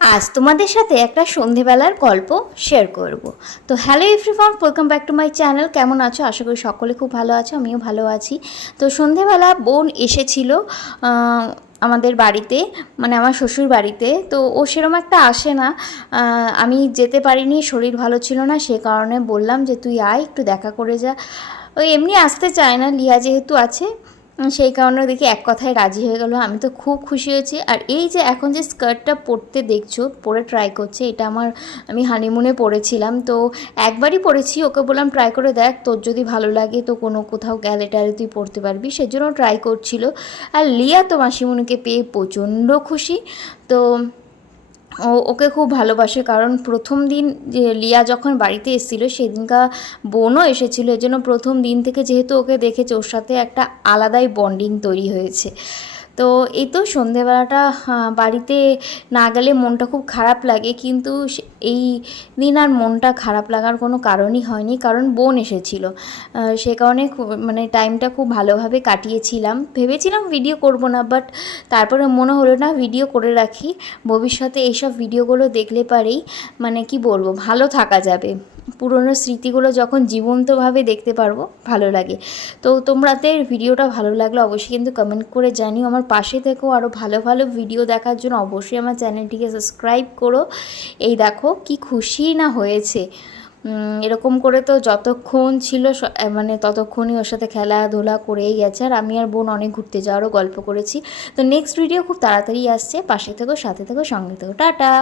আজ তোমাদের সাথে একটা সন্ধেবেলার গল্প শেয়ার করব। তো hello everyone, welcome back to my channel. কেমন আছো? আশা করি সকলে খুব ভালো আছো, আমিও ভালো আছি। তো সন্ধেবেলা বোন এসেছিল আমাদের বাড়িতে, মানে আমার শ্বশুর বাড়িতে। তো ও সেরকম একটা আসে না, আমি যেতে পারিনি, শরীর ভালো ছিল না, সে কারণে বললাম যে তুই আয়, একটু দেখা করে যা। ওই এমনি আসতে চায় না, লিয়া যেহেতু আছে, সেই কারণে দেখি এক কথায় রাজি হয়ে গেল। আমি তো খুব খুশি হয়েছি। আর এই যে এখন যে স্কার্টটা পরতে দেখছো, পরে ট্রাই করছে, এটা আমি হানিমুনে পরেছিলাম, তো একবারই পরেছি। ওকে বললাম ট্রাই করে দেখ, তোর যদি ভালো লাগে তো কোথাও গেলে টালে তুই পরতে পারবি, সেজন্য ট্রাই করছিল। আর লিয়া তো মাসিমণিকে পেয়ে প্রচণ্ড খুশি। তো ওকে খুব ভালোবাসে, কারণ প্রথম দিন যে লিয়া যখন বাড়িতে এসেছিল সেদিনকার বোনও এসেছিলো, এজন্য প্রথম দিন থেকে যেহেতু ওকে দেখেছে, ওর সাথে একটা আলাদাই বন্ডিং তৈরি হয়েছে। তো এই তো সন্ধেবেলাটা বাড়িতে না গেলে মনটা খুব খারাপ লাগে, কিন্তু এই দিন আর মনটা খারাপ লাগার কোনো কারণই হয়নি, কারণ বোন এসেছিল। সে কারণে মানে টাইমটা খুব ভালোভাবে কাটিয়েছিলাম। ভেবেছিলাম ভিডিও করব না, বাট তারপরে মনে হলো না, ভিডিও করে রাখি। ভবিষ্যতে এইসব ভিডিওগুলো দেখলে পারেই মানে কি বলবো, ভালো থাকা যাবে। পুরনো স্মৃতিগুলো যখন জীবন্তভাবে দেখতে পারবো, ভালো লাগে। তো তোমাদের ভিডিওটা ভালো লাগলে অবশ্যই কিন্তু কমেন্ট করে জানিও। আমার পাশে থেকেও আরও ভালো ভালো ভিডিও দেখার জন্য অবশ্যই আমার চ্যানেলটিকে সাবস্ক্রাইব করো। এই দেখো কি খুশি না হয়েছে। এরকম করে তো যতক্ষণ ছিল মানে ততক্ষণই ওর সাথে খেলাধুলা করেই গেছে। আর আমি আর বোন অনেক ঘুরতে যাওয়ারও গল্প করেছি। তো নেক্সট ভিডিও খুব তাড়াতাড়ি আসছে, পাশে থেকো, সাথে থেকো, সঙ্গে থেকো। টাটা।